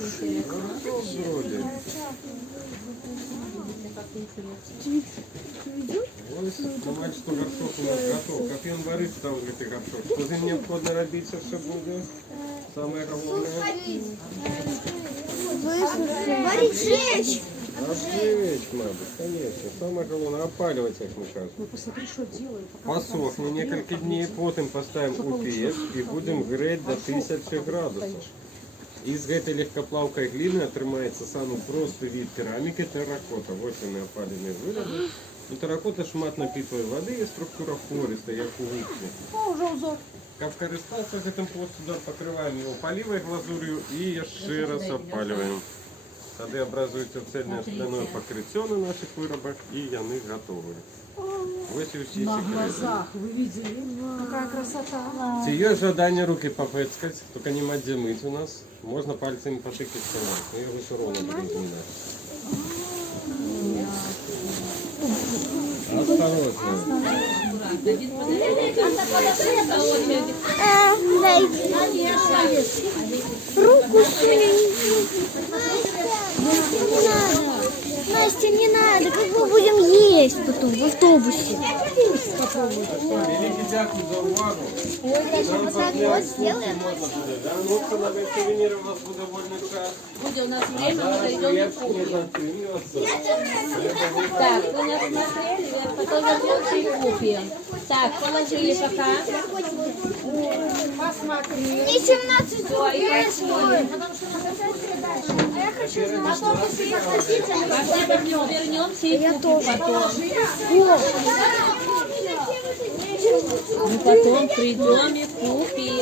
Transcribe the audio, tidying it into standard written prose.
Вроде. Думаю, что горшок у нас готов. Как он варит, там ты горшок. Что за необходимо робиться, все будет? Самое главное. Варить жечь. Обжечь надо, конечно. Самое главное, опаливать, как мне кажется. Ну посмотри, что делаю. Посохне несколько дней, потом поставим у печь и будем греть до 1000 градусов. Из этой легкоплавкой глины отрымается самый простой вид керамики терракота. Вот они опаленные вироби. У терракота шмат напитывает воды и структура пориста, як у губки. О, уже узор. Как користатися этим посудом, покрываем его поливой глазурью и еще раз опаливаем. Тогда образуется цельное соляное покрытие на наших виробах и яны готовы. Ось і всі На секрети. глазах, вы видели? Какая красота. Є жадання руки попецкать, только не мать мыть у нас. Можно пальцами потыкать салат, но его все равно будем змінати. Осторожно. Руку не надо. Настя, не надо. Как мы будем есть потом в автобусе? Великий дякую за увагу. Нам подлять скільки можна буде. Да? Ну, це навіть сувенірів у нас буде вольний час. Будет у нас время, мы зайдем на кухню. Так, вы нас смотрели, потом зайдем и купим. Так, положили пока. Мне 17 Как вернемся и купим потом. Мы потом придем и купим.